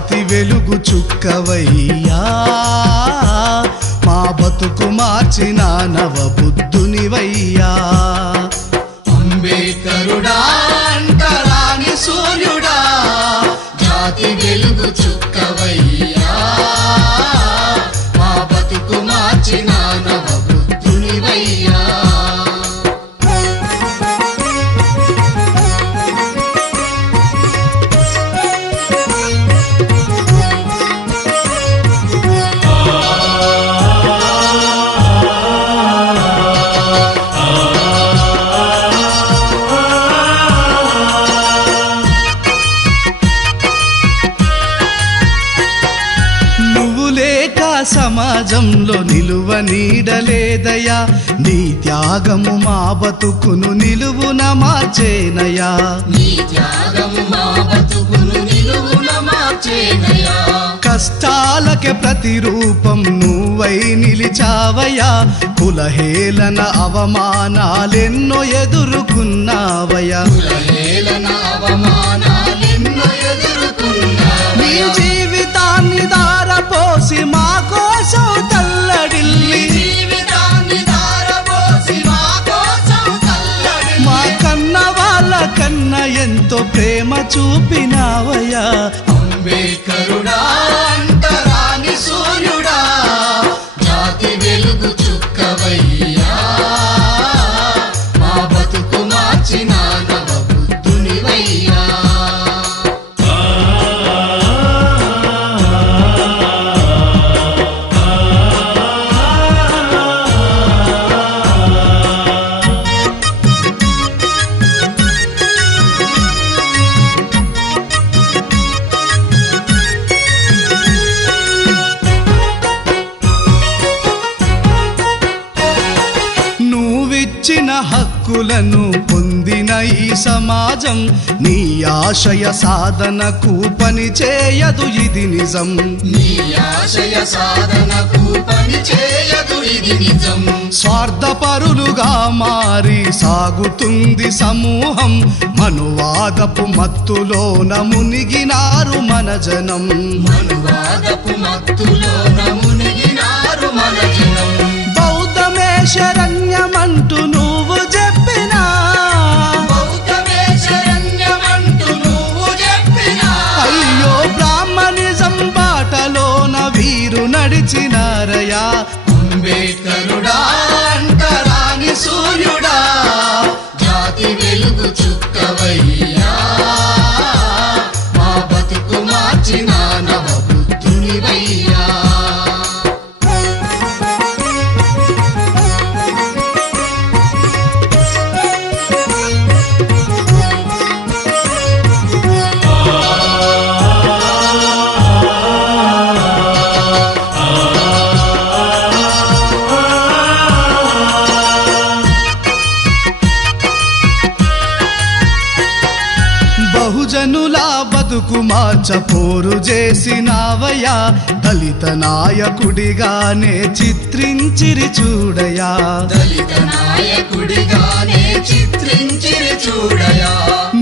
జాతి వెలుగు చుక్కవయ్యా మా బతుకు మార్చిన నవ బుద్ధునివయ్యా అంబేద్కరుడా అంటరాని సూర్యుడా జాతి వెలుగు చుక్కవయ్యా మా బతుకు మార్చిన నవ బుద్ధునివయ్యా సమాజంలో నిలువ నీడలేదయా నీ త్యాగము మా బతుకును నిలువున మార్చేనయా నీ త్యాగము మా బతుకును నిలువున మార్చేనయా కష్టాలకే ప్రతిరూపం నువ్వై నిలిచావయ్యా కులహేళన అవమానాలెన్నో ఎదుర్కొన్నావయ్యా కులహేళన అవమానాలెన్నో ఎదుర్కొన్నావయ్యా నీ జీవితాన్ని దారపోసి మా కోసం తల్లడిల్లి మా కన్న వాళ్ళ కన్న ఎంతో ప్రేమ చూపినావయ్యా అంబేద్కరుడా అంటరాని సూర్యుడా జాతి వెలుగు చుక్కవయ్యా మా బతుకు మార్చిన నవ బుద్ధునివయ్యా ఇచ్చిన హక్కులను పొందిన ఈ సమాజం నీ ఆశయ సాధనకు పని చేయదు ఇది నిజం నీ ఆశయ సాధనకు పని చేయదు ఇది నిజం స్వార్థపరులుగా మారి సాగుతుంది సమూహం మనువాదపు మత్తులోన మునిగినారు మన జనం మనువాదపు మత్తులోన మునిగినారు మన జనం బౌద్ధమే శరణ్యమంటూ నువ్వు చెప్పినా బౌద్ధమే శరణ్యమంటూ నువ్వు చెప్పినా అయ్యో బ్రాహ్మణిజం బాటలోన వీరు నడిచినారయా అంబేద్కరుడా అంటరాని సూర్యుడా జాతి వెలుగు చుక్కవయ్యా మా బతుకు మార్చిన నవ బుద్ధునివయ్యా బహుజనులా బతుకు మార్చ పోరు చేసినావయ్యా దళిత నాయకుడిగానే చిత్రించిరి చూడయా దళిత నాయకుడిగానే చిత్రించిరి చూడయా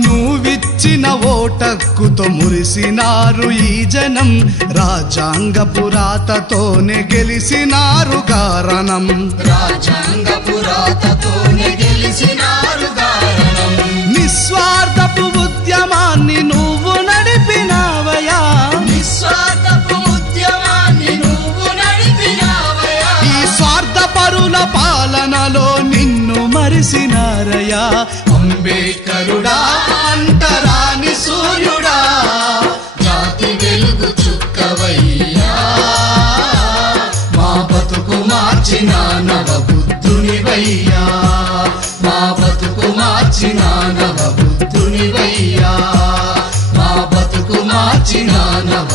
నువ్విచ్చిన ఓటక్కుతో మురిసినారు ఈ జనం రాజ్యాంగపు రాతతోనే గెలిసినారు కారణం రాజ్యాంగపు రాతతోనే గెలిసినారు కారణం నిస్వార్థపు ఉద్యమాన్ని నువ్వు నడిపినావయ్యా నిస్వార్థపు ఉద్యమాన్ని నువ్వు నడిపినావయ్యా ఈ స్వార్థపరుల పాలనలో నిన్ను మరిసినారయ్యా అంబేద్కరుడా అంటరాని సూర్యుడా జాతి వెలుగు చుక్కవయ్యా మా బతుకు మార్చిన నవ బుద్ధునివయ్యా మా బతుకు మార్చిన నవ బుద్ధునివయ్యా మా బతుకు మార్చిన నవ